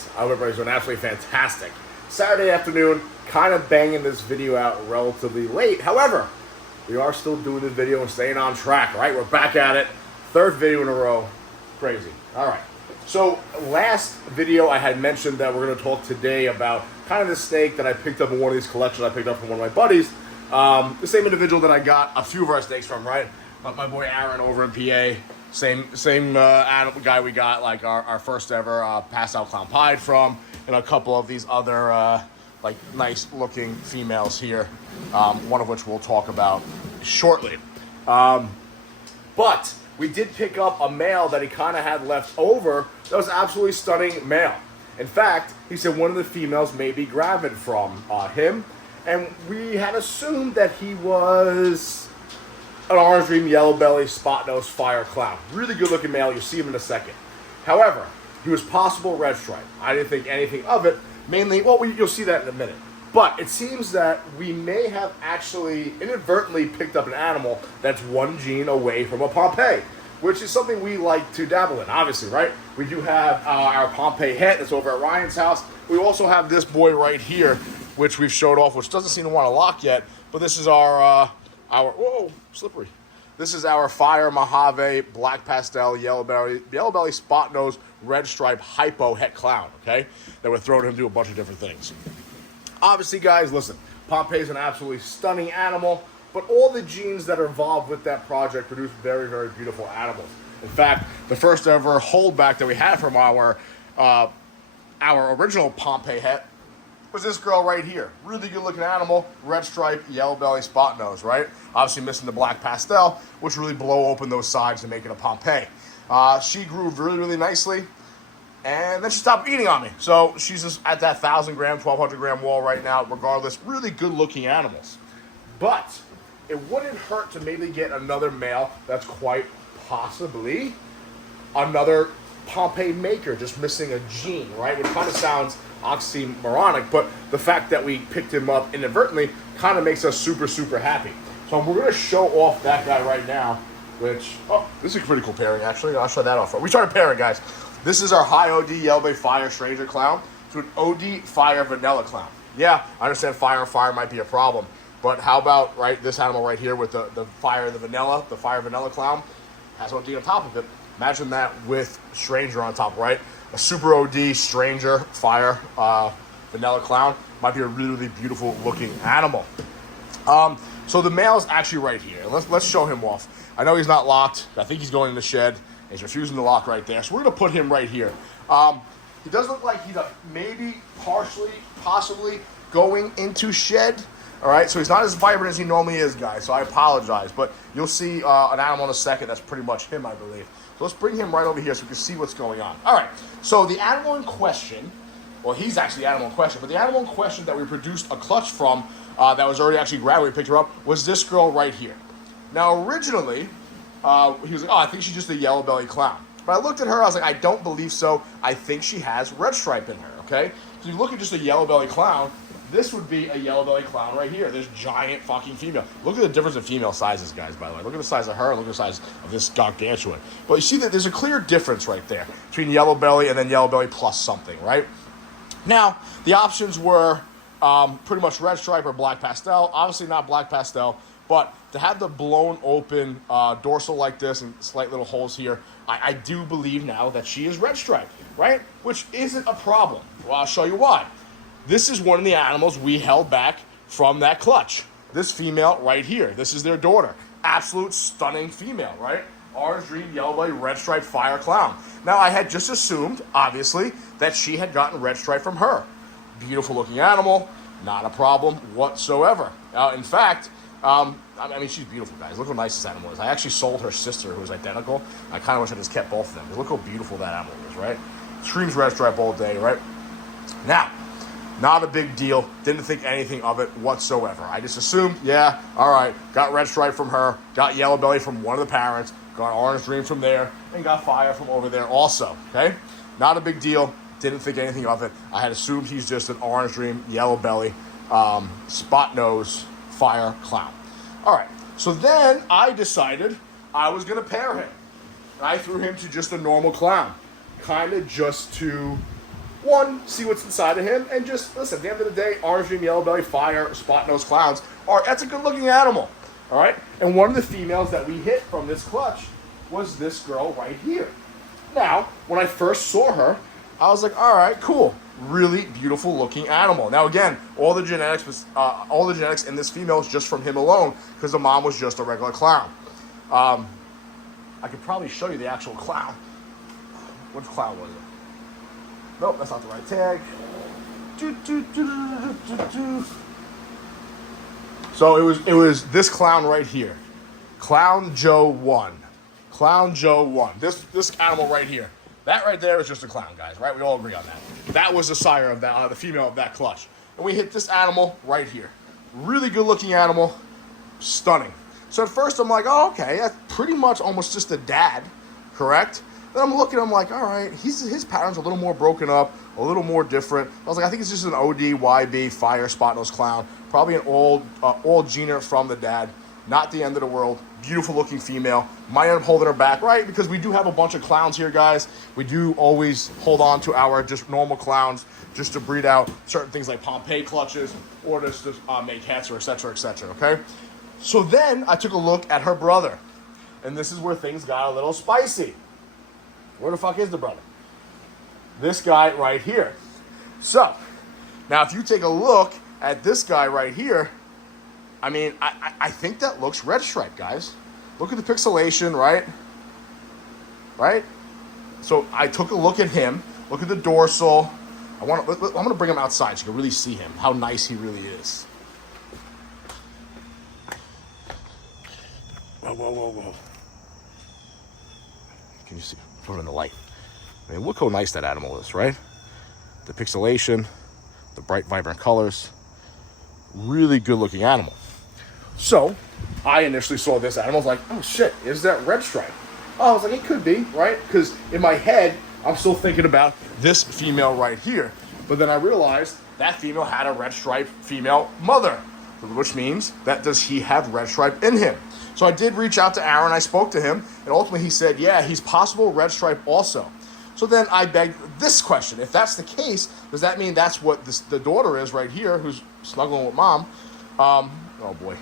guys? I hope everybody's doing absolutely fantastic. Saturday afternoon, kind of banging this video out relatively late. However, we are still doing the video and staying on track, right? We're back at it. Third video in a row. Crazy. All right. So last video I had mentioned that we're going to talk today about kind of the snake that I picked up in one of these collections I picked up from one of my buddies. The same individual that I got a few of our snakes from, right? My boy Aaron over in PA. Same animal guy we got like our first ever Patchogue clown pied from, and a couple of these other like nice looking females here, one of which we'll talk about shortly. But we did pick up a male that he kind of had left over that was absolutely stunning male. In fact, he said one of the females may be gravid from him, and we had assumed that he was an orange dream, yellow belly, spot nose, fire clown. Really good looking male. You'll see him in a second. However, he was possible red stripe. I didn't think anything of it. Mainly, well, you'll see that in a minute. But it seems that we may have actually inadvertently picked up an animal that's one gene away from a Pompeii, which is something we like to dabble in, obviously, right? We do have our Pompeii het that's over at Ryan's house. We also have this boy right here, which we've showed off, which doesn't seem to want to lock yet. But this is our whoa, slippery. This is our Fire Mojave, Black Pastel, Yellow Belly, Spot Nose, Red Stripe, Hypo Het Clown, okay? That we're throwing him to do a bunch of different things. Obviously, guys, listen, Pompeii is an absolutely stunning animal, but all the genes that are involved with that project produce very, very beautiful animals. In fact, the first ever holdback that we had from our original Pompeii het was this girl right here. Really good looking animal, red stripe, yellow belly, spot nose, right? Obviously missing the black pastel, which really blow open those sides to make it a Pompeii. She grew really, really nicely, and then she stopped eating on me. So she's just at that 1,000 gram, 1,200 gram wall right now. Regardless, really good looking animals. But it wouldn't hurt to maybe get another male that's quite possibly another Pompeii maker, just missing a gene, right? Which kind of sounds oxymoronic, but the fact that we picked him up inadvertently kind of makes us super, super happy. So we're going to show off that guy right now, which, oh, this is a pretty cool pairing, actually. I'll show that off. We started pairing, guys. This is our high OD Yellow Bay Fire Stranger Clown to an OD Fire Vanilla Clown. Yeah, I understand fire might be a problem, but how about, right, this animal right here with the Fire Vanilla Clown has OD on top of it. Imagine that with Stranger on top, right? A super OD Stranger Fire Vanilla Clown might be a really, really beautiful looking animal. So the male is actually right here. Let's show him off. I know he's not locked. I think he's going in the shed. He's refusing to lock right there. So we're going to put him right here. He does look like he's maybe possibly going into shed. All right, so he's not as vibrant as he normally is, guys. So I apologize. But you'll see an animal in a second that's pretty much him, I believe. So let's bring him right over here so we can see what's going on. All right, so the animal in question, well, he's actually the animal in question, but the animal in question that we produced a clutch from that was already actually grabbed when we picked her up was this girl right here. Now, originally, he was like, oh, I think she's just a yellow belly clown. But I looked at her, I was like, I don't believe so. I think she has red stripe in her, okay? So you look at just a yellow belly clown, this would be a yellow belly clown right here. This giant fucking female. Look at the difference in female sizes, guys, by the way. Look at the size of her, look at the size of this gargantuan. But you see that there's a clear difference right there between yellow belly and then yellow belly plus something, right? Now, the options were pretty much red stripe or black pastel. Obviously not black pastel, but to have the blown open dorsal like this and slight little holes here, I do believe now that she is red stripe, right? Which isn't a problem. Well, I'll show you why. This is one of the animals we held back from that clutch. This female right here. This is their daughter. Absolute stunning female, right? Orange dream, yellow belly, red stripe, fire clown. Now, I had just assumed, obviously, that she had gotten red stripe from her. Beautiful looking animal. Not a problem whatsoever. In fact, I mean, she's beautiful, guys. Look how nice this animal is. I actually sold her sister, who was identical. I kind of wish I just kept both of them. Look how beautiful that animal is, right? Screams red stripe all day, right? Now, not a big deal. Didn't think anything of it whatsoever. I just assumed, yeah, all right, got red stripe from her, got yellow belly from one of the parents, got orange dream from there, and got fire from over there also, okay? Not a big deal. Didn't think anything of it. I had assumed he's just an orange dream, yellow belly, spot nose, fire clown. All right, so then I decided I was going to pair him. I threw him to just a normal clown, kind of just to One, see what's inside of him, and just listen. At the end of the day, orange dream, yellow belly, fire, spot nose clowns that's a good looking animal. All right, and one of the females that we hit from this clutch was this girl right here. Now, when I first saw her, I was like, all right, cool, really beautiful looking animal. Now again, all the genetics in this female is just from him alone, because the mom was just a regular clown. I could probably show you the actual clown. What clown was it? Nope, that's not the right tag. So it was this clown right here. Clown Joe 1. Clown Joe 1. This animal right here. That right there is just a clown, guys, right? We all agree on that. That was the sire of that, the female of that clutch. And we hit this animal right here. Really good looking animal. Stunning. So at first I'm like, oh, okay, that's pretty much almost just a dad, correct? Then I'm looking, I'm like, all right, his pattern's a little more broken up, a little more different. I was like, I think it's just an OD, YB, fire, spot nose clown. Probably an old gener from the dad. Not the end of the world. Beautiful looking female. Might end up holding her back, right? Because we do have a bunch of clowns here, guys. We do always hold on to our just normal clowns just to breed out certain things like Pompeii clutches or just to make hats or et cetera, okay? So then I took a look at her brother. And this is where things got a little spicy. Where the fuck is the brother? This guy right here. So, now if you take a look at this guy right here, I mean, I think that looks red stripe, guys. Look at the pixelation, right? Right? So I took a look at him. Look at the dorsal. I'm going to bring him outside so you can really see him, how nice he really is. Whoa. Can you see? Put it in the light. I mean, look how nice that animal is, right? The pixelation, the bright, vibrant colors. Really good looking animal. So, I initially saw this animal. I was like, oh shit, is that red stripe? Oh, I was like, it could be, right? Because in my head, I'm still thinking about this female right here. But then I realized that female had a red stripe female mother, which means that does he have red stripe in him? So I did reach out to Aaron. I spoke to him, and ultimately he said, yeah, he's possible red stripe also. So then I begged this question. If that's the case, does that mean that's what the daughter is right here, who's snuggling with mom? Oh boy,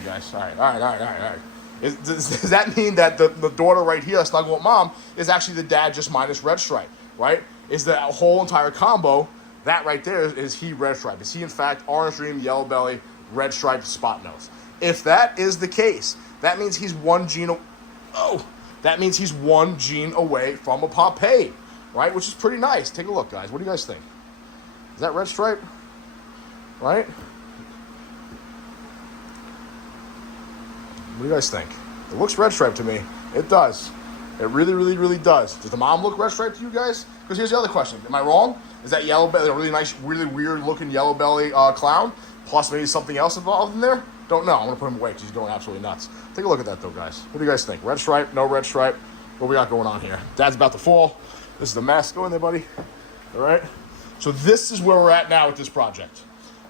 guys. All right. Does that mean that the daughter right here, snuggling with mom, is actually the dad just minus red stripe, right? Is the whole entire combo, that right there, is he red stripe? Is he in fact orange dream, yellow belly, red stripe, spot nose? If that is the case, that means he's one gene away from a Pompeii, right? Which is pretty nice. Take a look, guys. What do you guys think? Is that red stripe? Right? What do you guys think? It looks red stripe to me. It does. It really, really, really does. Does the mom look red stripe to you guys? Because here's the other question. Am I wrong? Is that yellow belly, a really nice, really weird looking yellow belly clown, plus maybe something else involved in there? Don't know. I'm going to put him away because he's going absolutely nuts. Take a look at that, though, guys. What do you guys think? Red stripe? No red stripe? What we got going on here? Dad's about to fall. This is the mess. Go in there, buddy. All right? So this is where we're at now with this project.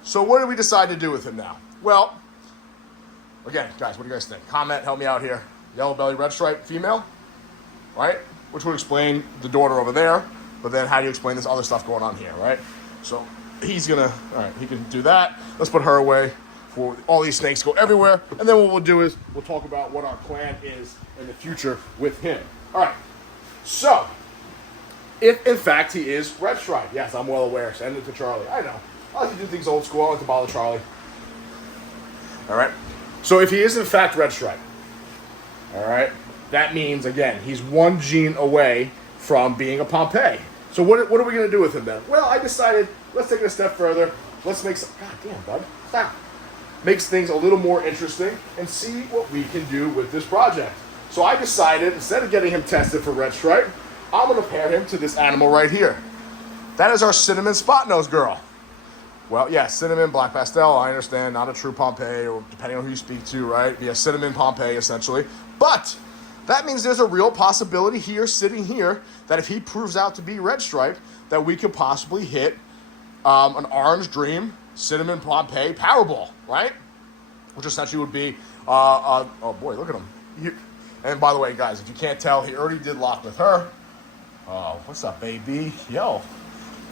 So what did we decide to do with him now? Well, again, guys, what do you guys think? Comment, help me out here. Yellow belly, red stripe, female, right? Which would explain the daughter over there. But then how do you explain this other stuff going on here, right? So he's going to, all right, he can do that. Let's put her away. For all these snakes go everywhere, and then what we'll do is we'll talk about what our plan is in the future with him. All right, so if in fact he is red stripe, yes, I'm well aware. Send it to Charlie. I know. I like to do things old school. I like to bother Charlie. All right, so if he is in fact red stripe, all right, that means again he's one gene away from being a Pompeii. So what are we going to do with him then? Well, I decided let's take it a step further. Let's make some. God damn, bud, stop. Makes things a little more interesting and see what we can do with this project. So I decided, instead of getting him tested for red stripe, I'm going to pair him to this animal right here. That is our cinnamon spot nose girl. Well, yeah, cinnamon, black pastel, I understand, not a true Pompeii, or depending on who you speak to, right? Be a cinnamon Pompeii, essentially. But that means there's a real possibility here, sitting here, that if he proves out to be red stripe, that we could possibly hit an orange dream, cinnamon Pompeii Powerball, right? Which essentially would be, oh boy, look at him. And by the way, guys, if you can't tell, he already did lock with her. Oh, what's up, baby? Yo.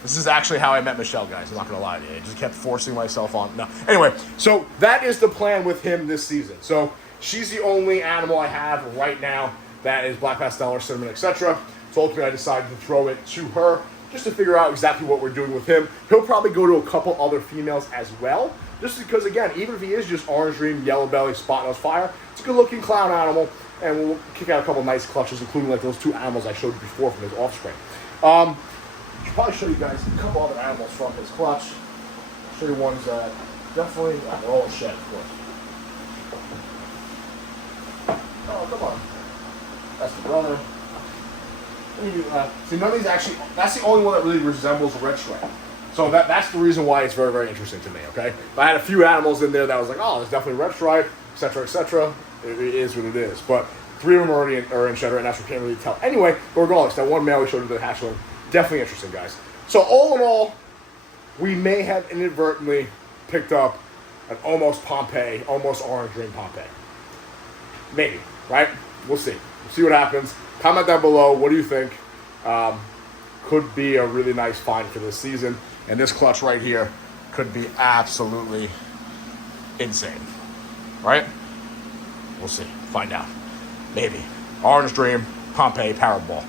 This is actually how I met Michelle, guys. I'm not going to lie to you. I just kept forcing myself on. No. Anyway, so that is the plan with him this season. So she's the only animal I have right now that is black pastel or cinnamon, etc. So ultimately I decided to throw it to her just to figure out exactly what we're doing with him. He'll probably go to a couple other females as well. Just because, again, even if he is just orange dream, yellow belly, spot nose, fire, it's a good looking clown animal. And we'll kick out a couple nice clutches, including like those 2 animals I showed you before from his offspring. Should probably show you guys a couple other animals from his clutch. I'll show you ones that definitely, they're all shed, of course. Oh, come on. That's the brother. See, none of these actually, that's the only one that really resembles a red stripe. So that's the reason why it's very, very interesting to me, okay? If I had a few animals in there that was like, oh, there's definitely red stripe, etc., etc., it is what it is. But 3 of them are in shed right now, so we can't really tell. Anyway, but regardless, that one male we showed you the hatchling, definitely interesting, guys. So all in all, we may have inadvertently picked up an almost Pompeii, almost orange dream Pompeii. Maybe, right? We'll see. We'll see what happens. Comment down below. What do you think? Could be a really nice find for this season. And this clutch right here could be absolutely insane. Right? We'll see. Find out. Maybe. Orange Dream, Pompeii, Powerball.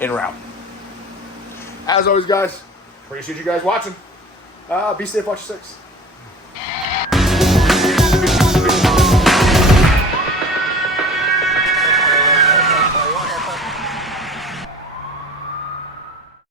En route. As always, guys, appreciate you guys watching. Be safe, watch your 6.